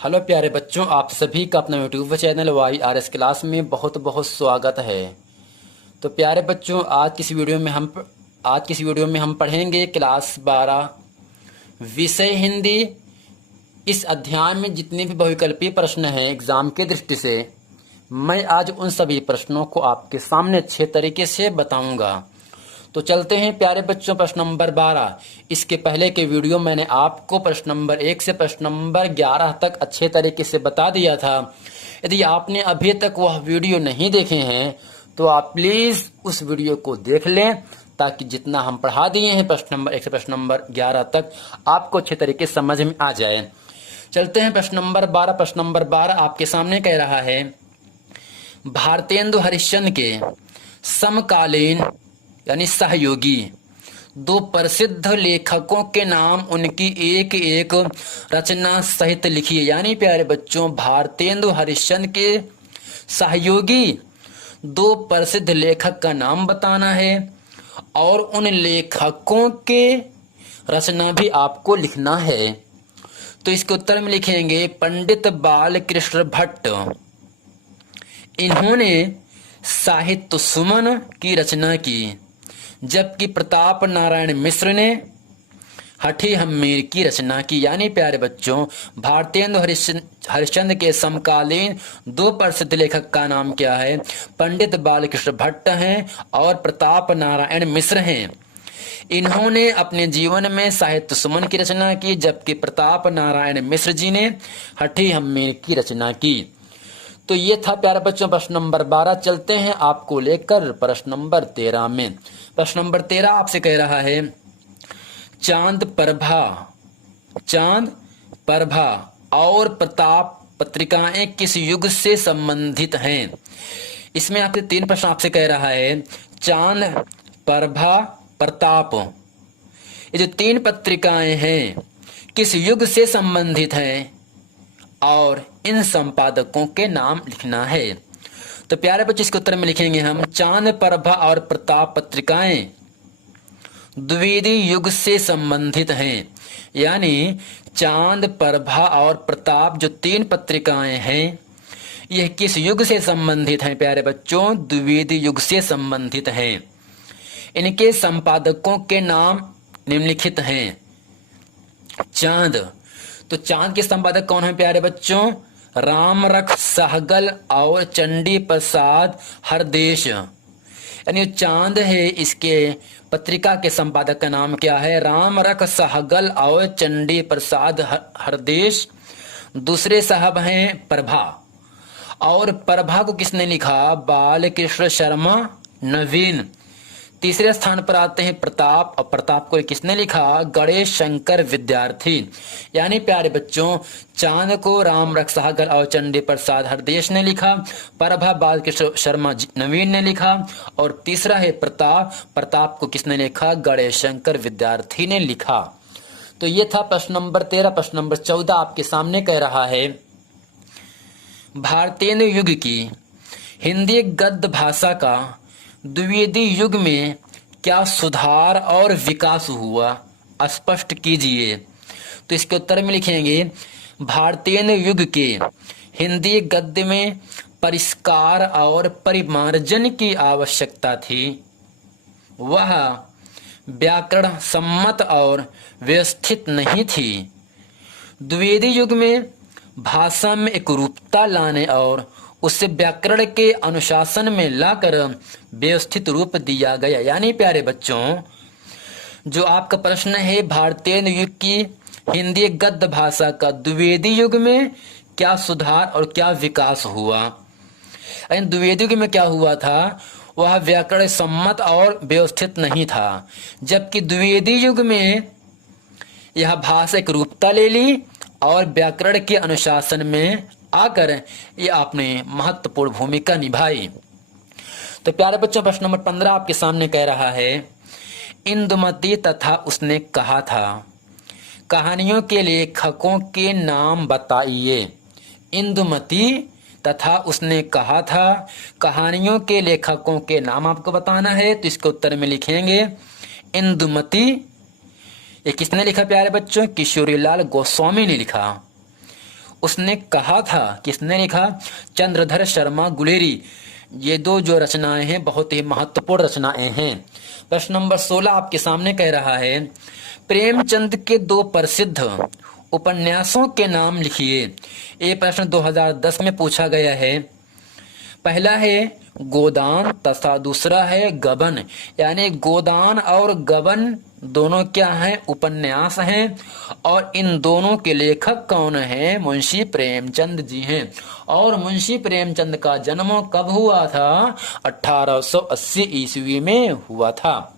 Hello प्यारे बच्चों, आप सभी का अपना यूट्यूब चैनल YRS क्लास में बहुत बहुत स्वागत है। तो प्यारे बच्चों, आज की इस वीडियो में हम पढ़ेंगे क्लास 12 विषय हिंदी। इस अध्याय में जितने भी बहुविकल्पीय प्रश्न हैं एग्जाम के दृष्टि से, मैं आज उन सभी प्रश्नों को आपके सामने अच्छे तरीके से बताऊंगा। तो चलते हैं प्यारे बच्चों, प्रश्न नंबर 12। इसके पहले के वीडियो मैंने आपको प्रश्न नंबर 1 से प्रश्न नंबर 11 तक अच्छे तरीके से बता दिया था। यदि आपने अभी तक वह वीडियो नहीं देखे हैं तो आप प्लीज उस वीडियो को देख लें, ताकि जितना हम पढ़ा दिए हैं प्रश्न नंबर 1 से प्रश्न नंबर 11 तक आपको अच्छे तरीके से समझ में आ जाए। चलते हैं प्रश्न नंबर 12। प्रश्न नंबर 12 आपके सामने कह रहा है, भारतेंदु हरिश्चंद्र के समकालीन यानी सहयोगी दो प्रसिद्ध लेखकों के नाम उनकी एक एक रचना सहित लिखिए। यानी प्यारे बच्चों, भारतेंदु हरिश्चंद्र के सहयोगी दो प्रसिद्ध लेखक का नाम बताना है और उन लेखकों के रचना भी आपको लिखना है। तो इसके उत्तर में लिखेंगे पंडित बालकृष्ण भट्ट। इन्होंने साहित्य सुमन की रचना की, जबकि प्रताप नारायण मिश्र ने हठी हम्मीर की रचना की। यानी प्यारे बच्चों, भारतेंदु हरिश्चंद्र के समकालीन दो प्रसिद्ध लेखक का नाम क्या है? पंडित बालकृष्ण भट्ट हैं और प्रताप नारायण मिश्र हैं। इन्होंने अपने जीवन में साहित्य सुमन की रचना की, जबकि प्रताप नारायण मिश्र जी ने हठी हम्मीर की रचना की। तो ये था प्यारे बच्चों प्रश्न नंबर 12। चलते हैं आपको लेकर प्रश्न नंबर 13 में। प्रश्न नंबर 13 आपसे कह रहा है, चांद प्रभा और प्रताप पत्रिकाएं किस युग से संबंधित हैं? इसमें आपसे 3 प्रश्न आपसे कह रहा है। चांद, प्रभा, प्रताप, ये जो 3 पत्रिकाएं हैं किस युग से संबंधित हैं और इन संपादकों के नाम लिखना है। तो प्यारे बच्चे, इसके उत्तर में लिखेंगे हम, चांद, प्रभा और प्रताप पत्रिकाएं द्विवेदी युग से संबंधित हैं। यानी चांद, प्रभा और प्रताप जो 3 पत्रिकाएं हैं, यह किस युग से संबंधित हैं? प्यारे बच्चों, द्विवेदी युग से संबंधित हैं। इनके संपादकों के नाम निम्नलिखित हैं। चांद, तो चांद के संपादक कौन है प्यारे बच्चों? रामरख सहगल और चंडी प्रसाद हरदेश। यानी चांद है, इसके पत्रिका के संपादक का नाम क्या है? रामरख सहगल और चंडी प्रसाद हरदेश। दूसरे साहब हैं प्रभा, और प्रभा को किसने लिखा? बालकृष्ण शर्मा नवीन। तीसरे स्थान पर आते हैं प्रताप, और प्रताप को किसने लिखा? गणेश शंकर विद्यार्थी। यानी प्यारे बच्चों, चांद को रामरख सहगल और चंडी प्रसाद हरदेश ने लिखा, प्रभा बालकृष्ण शर्मा नवीन ने लिखा, और तीसरा है प्रताप, प्रताप को किसने लिखा? गणेश शंकर विद्यार्थी ने लिखा। तो ये था प्रश्न नंबर 13। प्रश्न नंबर 14 आपके सामने कह रहा है, भारतेंदु युग की हिंदी गद्य भाषा का द्विवेदी युग में क्या सुधार और विकास हुआ, स्पष्ट कीजिए। तो इसके उत्तर में लिखेंगे, भारतेंदु युग के हिंदी गद्य में परिष्कार और परिमार्जन की आवश्यकता थी। वह व्याकरण सम्मत और व्यवस्थित नहीं थी। द्विवेदी युग में भाषा में एक रूपता लाने और उसे व्याकरण के अनुशासन में लाकर व्यवस्थित रूप दिया गया। यानी प्यारे बच्चों, जो आपका प्रश्न है, भारतेंदु युग की हिंदी गद्य भाषा का द्विवेदी युग में क्या सुधार और क्या विकास हुआ? द्विवेदी युग में क्या हुआ था? वह व्याकरण सम्मत और व्यवस्थित नहीं था, जबकि द्विवेदी युग में यह भाषा एक रूपता ले ली और व्याकरण के अनुशासन में आकर ये आपने महत्वपूर्ण भूमिका निभाई। तो प्यारे बच्चों, प्रश्न नंबर 15 आपके सामने कह रहा है, इंदुमती तथा उसने कहा था कहानियों के लेखकों के नाम बताइए। इंदुमती तथा उसने कहा था कहानियों के लेखकों के नाम आपको बताना है। तो इसके उत्तर में लिखेंगे, इंदुमती, ये किसने लिखा प्यारे बच्चों? किशोरीलाल गोस्वामी ने लिखा। उसने कहा था, किसने लिखा? चंद्रधर शर्मा गुलेरी। ये दो जो रचनाएं हैं बहुत ही महत्वपूर्ण रचनाएं हैं। प्रश्न नंबर 16 आपके सामने कह रहा है, प्रेमचंद के दो प्रसिद्ध उपन्यासों के नाम लिखिए। ये प्रश्न 2010 में पूछा गया है। पहला है गोदान तथा दूसरा है गबन। यानी गोदान और गबन दोनों क्या हैं? उपन्यास हैं। और इन दोनों के लेखक कौन हैं? मुंशी प्रेमचंद जी हैं। और मुंशी प्रेमचंद का जन्म कब हुआ था? 1880 ईस्वी में हुआ था।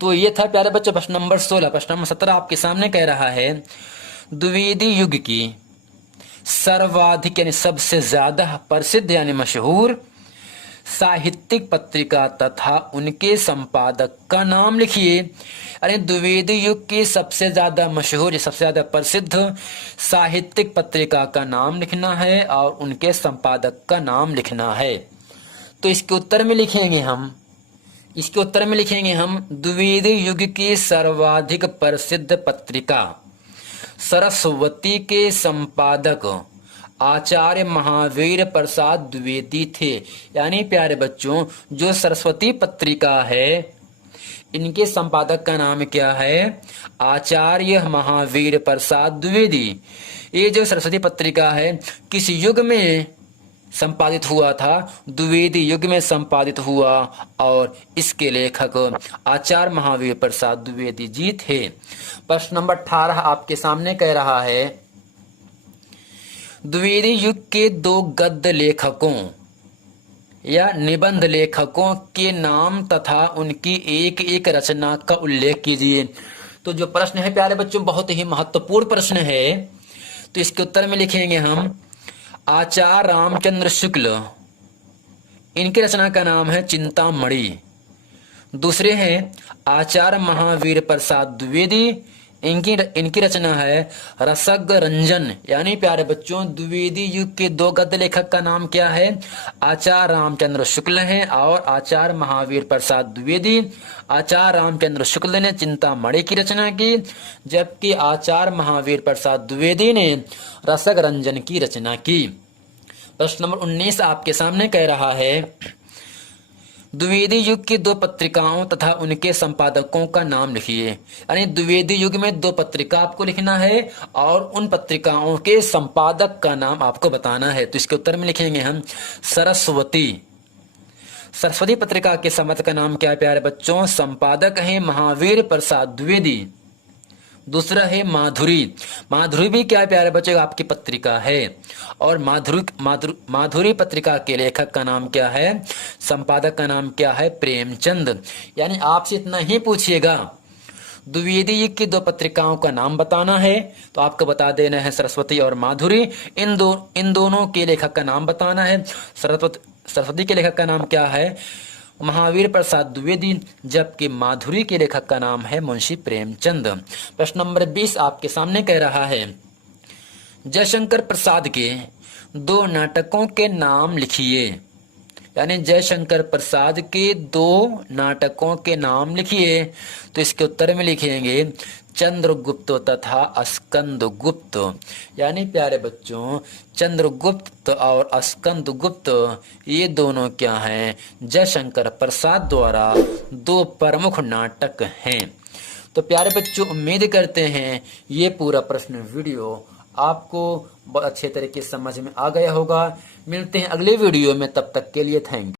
तो ये था प्यारे बच्चों प्रश्न नंबर 16। प्रश्न नंबर 17 आपके सामने कह रहा है, द्विवेदी युग की सर्वाधिक यानी सबसे ज्यादा प्रसिद्ध यानी मशहूर साहित्यिक पत्रिका तथा उनके संपादक का नाम लिखिए। अरे द्विवेदी युग की सबसे ज्यादा मशहूर, सबसे ज्यादा प्रसिद्ध साहित्यिक पत्रिका का नाम लिखना है और उनके संपादक का नाम लिखना है। तो इसके उत्तर में लिखेंगे हम द्विवेदी युग की सर्वाधिक प्रसिद्ध पत्रिका सरस्वती के संपादक आचार्य महावीर प्रसाद द्विवेदी थे। यानी प्यारे बच्चों जो सरस्वती पत्रिका है इनके संपादक का नाम क्या है? आचार्य महावीर प्रसाद द्विवेदी। ये जो सरस्वती पत्रिका है किस युग में संपादित हुआ था? द्विवेदी युग में संपादित हुआ और इसके लेखक आचार्य महावीर प्रसाद द्विवेदी जी थे। प्रश्न नंबर 18 आपके सामने कह रहा है, द्विवेदी युग के दो गद्य लेखकों या निबंध लेखकों के नाम तथा उनकी एक एक रचना का उल्लेख कीजिए। तो जो प्रश्न है प्यारे बच्चों बहुत ही महत्वपूर्ण प्रश्न है। तो इसके उत्तर में लिखेंगे हम आचार्य रामचंद्र शुक्ल, इनकी रचना का नाम है चिंतामणि। दूसरे हैं आचार्य महावीर प्रसाद द्विवेदी, इनकी रचना है रसग रंजन। यानी प्यारे बच्चों द्विवेदी युग के दो गद्य लेखक का नाम क्या है? आचार्य रामचंद्र शुक्ल हैं और आचार्य महावीर प्रसाद द्विवेदी। आचार्य रामचंद्र शुक्ल ने चिंतामणि की रचना की, जबकि आचार्य महावीर प्रसाद द्विवेदी ने रसग रंजन की रचना की। प्रश्न नंबर 19 आपके सामने कह रहा है, द्विवेदी युग की दो पत्रिकाओं तथा उनके संपादकों का नाम लिखिए। यानी द्विवेदी युग में दो पत्रिका आपको लिखना है और उन पत्रिकाओं के संपादक का नाम आपको बताना है। तो इसके उत्तर में लिखेंगे हम सरस्वती। सरस्वती पत्रिका के संपादक का नाम क्या है प्यारे बच्चों? संपादक है महावीर प्रसाद द्विवेदी। दूसरा है माधुरी। माधुरी भी क्या है प्यारे बच्चों? आपकी पत्रिका है। और माधुरी पत्रिका के लेखक का नाम क्या है? संपादक का नाम क्या है? प्रेमचंद। यानी आपसे इतना ही पूछिएगा द्विवेदी युग की दो पत्रिकाओं का नाम बताना है तो आपको बता देना है सरस्वती और माधुरी। इन दोनों के लेखक का नाम बताना है। सरस्वती के लेखक का नाम क्या है? महावीर प्रसाद द्विवेदी, जबकि माधुरी के लेखक का नाम है मुंशी प्रेमचंद। प्रश्न नंबर 20 आपके सामने कह रहा है, जयशंकर प्रसाद के दो नाटकों के नाम लिखिए। यानी जयशंकर प्रसाद के दो नाटकों के नाम लिखिए। तो इसके उत्तर में लिखेंगे चंद्रगुप्त तथा स्कंदगुप्त। यानी प्यारे बच्चों चंद्रगुप्त और स्कंदगुप्त ये दोनों क्या हैं? जयशंकर प्रसाद द्वारा दो प्रमुख नाटक हैं। तो प्यारे बच्चों उम्मीद करते हैं ये पूरा प्रश्न वीडियो आपको बहुत अच्छे तरीके से समझ में आ गया होगा। मिलते हैं अगले वीडियो में, तब तक के लिए थैंक यू।